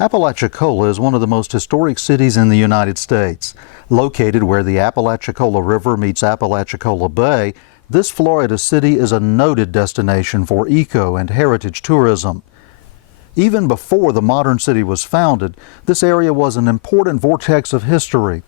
Apalachicola is one of the most historic cities in the United States. Located where the Apalachicola River meets Apalachicola Bay, this Florida city is a noted destination for eco and heritage tourism. Even before the modern city was founded, this area was an important vortex of history.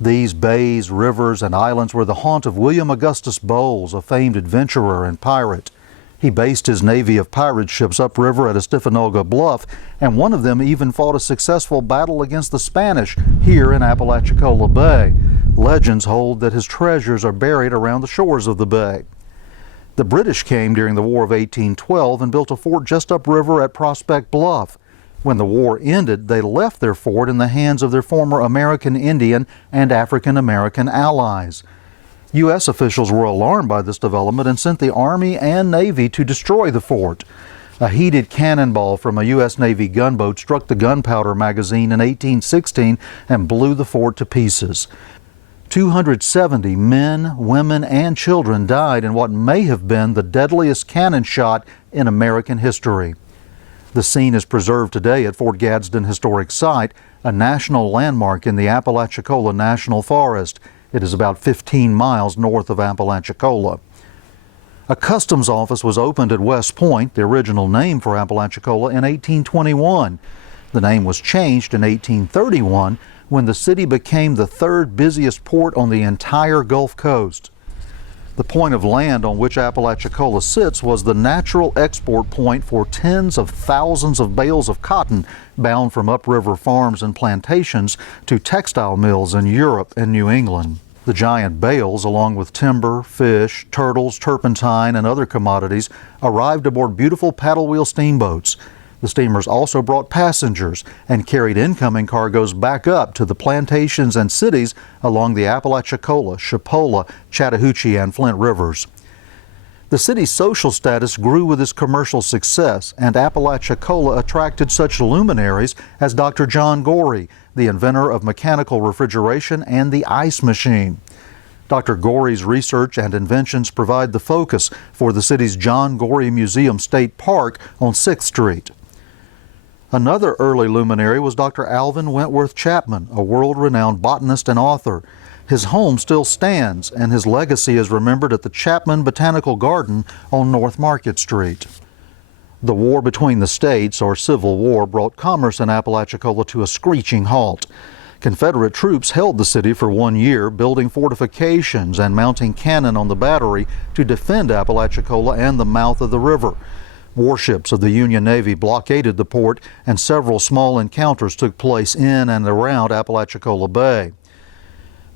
These bays, rivers, and islands were the haunt of William Augustus Bowles, a famed adventurer and pirate. He based his navy of pirate ships upriver at ESTIFFANULGA Bluff, and one of them even fought a successful battle against the Spanish here in Apalachicola Bay. Legends hold that his treasures are buried around the shores of the bay. The British came during the War of 1812 and built a fort just upriver at Prospect Bluff. When the war ended, they left their fort in the hands of their former American Indian and African American allies. U.S. officials were alarmed by this development and sent the Army and Navy to destroy the fort. A heated cannonball from a U.S. Navy gunboat struck the gunpowder magazine in 1816 and blew the fort to pieces. 270 men, women, and children died in what may have been the deadliest cannon shot in American history. The scene is preserved today at Fort Gadsden Historic Site, a national landmark in the Apalachicola National Forest. It is about 15 miles north of Apalachicola. A customs office was opened at West Point, the original name for Apalachicola, in 1821. The name was changed in 1831 when the city became the third busiest port on the entire Gulf Coast. The point of land on which Apalachicola sits was the natural export point for tens of thousands of bales of cotton bound from upriver farms and plantations to textile mills in Europe and New England. The giant bales, along with timber, fish, turtles, turpentine, and other commodities, arrived aboard beautiful paddle wheel steamboats. The steamers also brought passengers and carried incoming cargoes back up to the plantations and cities along the Apalachicola, Chipola, Chattahoochee, and Flint rivers. The city's social status grew with its commercial success, and Apalachicola attracted such luminaries as Dr. John Gorey, the inventor of mechanical refrigeration and the ice machine. Dr. Gorey's research and inventions provide the focus for the city's John Gorey Museum State Park on 6th Street. Another early luminary was Dr. Alvin Wentworth Chapman, a world-renowned botanist and author. His home still stands, and his legacy is remembered at the Chapman Botanical Garden on North Market Street. The war between the states, or Civil War, brought commerce in Apalachicola to a screeching halt. Confederate troops held the city for 1 year, building fortifications and mounting cannon on the battery to defend Apalachicola and the mouth of the river. Warships of the Union Navy blockaded the port, and several small encounters took place in and around Apalachicola Bay.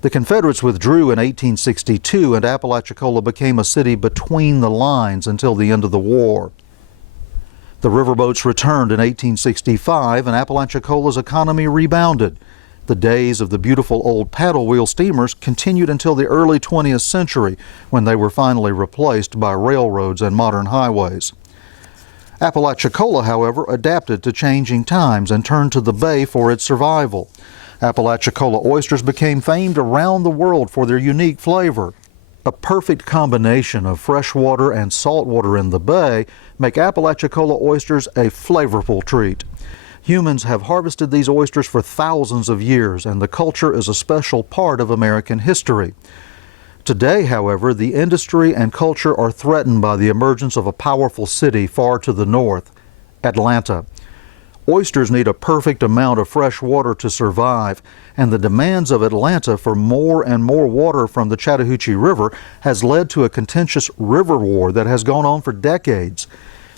The Confederates withdrew in 1862, and Apalachicola became a city between the lines until the end of the war. The riverboats returned in 1865, and Apalachicola's economy rebounded. The days of the beautiful old paddle wheel steamers continued until the early 20th century, when they were finally replaced by railroads and modern highways. Apalachicola, however, adapted to changing times and turned to the bay for its survival. Apalachicola oysters became famed around the world for their unique flavor. A perfect combination of fresh water and salt water in the bay make Apalachicola oysters a flavorful treat. Humans have harvested these oysters for thousands of years, and the culture is a special part of American history. Today, however, the industry and culture are threatened by the emergence of a powerful city far to the north, Atlanta. Oysters need a perfect amount of fresh water to survive, and the demands of Atlanta for more and more water from the Chattahoochee River has led to a contentious river war that has gone on for decades.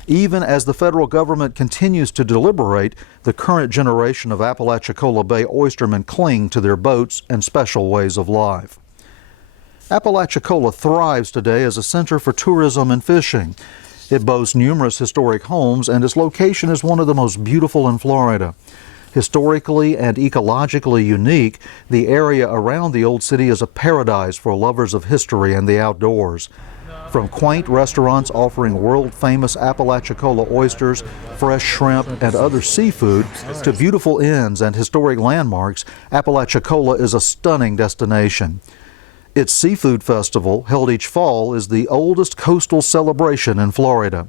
Even as the federal government continues to deliberate, the current generation of Apalachicola Bay oystermen cling to their boats and special ways of life. Apalachicola thrives today as a center for tourism and fishing. It boasts numerous historic homes, and its location is one of the most beautiful in Florida. Historically and ecologically unique, the area around the old city is a paradise for lovers of history and the outdoors. From quaint restaurants offering world-famous Apalachicola oysters, fresh shrimp, and other seafood, to beautiful inns and historic landmarks, Apalachicola is a stunning destination. Its seafood festival, held each fall, is the oldest coastal celebration in Florida.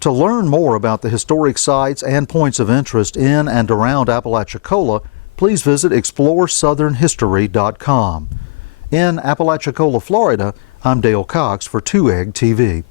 To learn more about the historic sites and points of interest in and around Apalachicola, please visit exploresouthernhistory.com. In Apalachicola, Florida, I'm Dale Cox for 2EGG TV.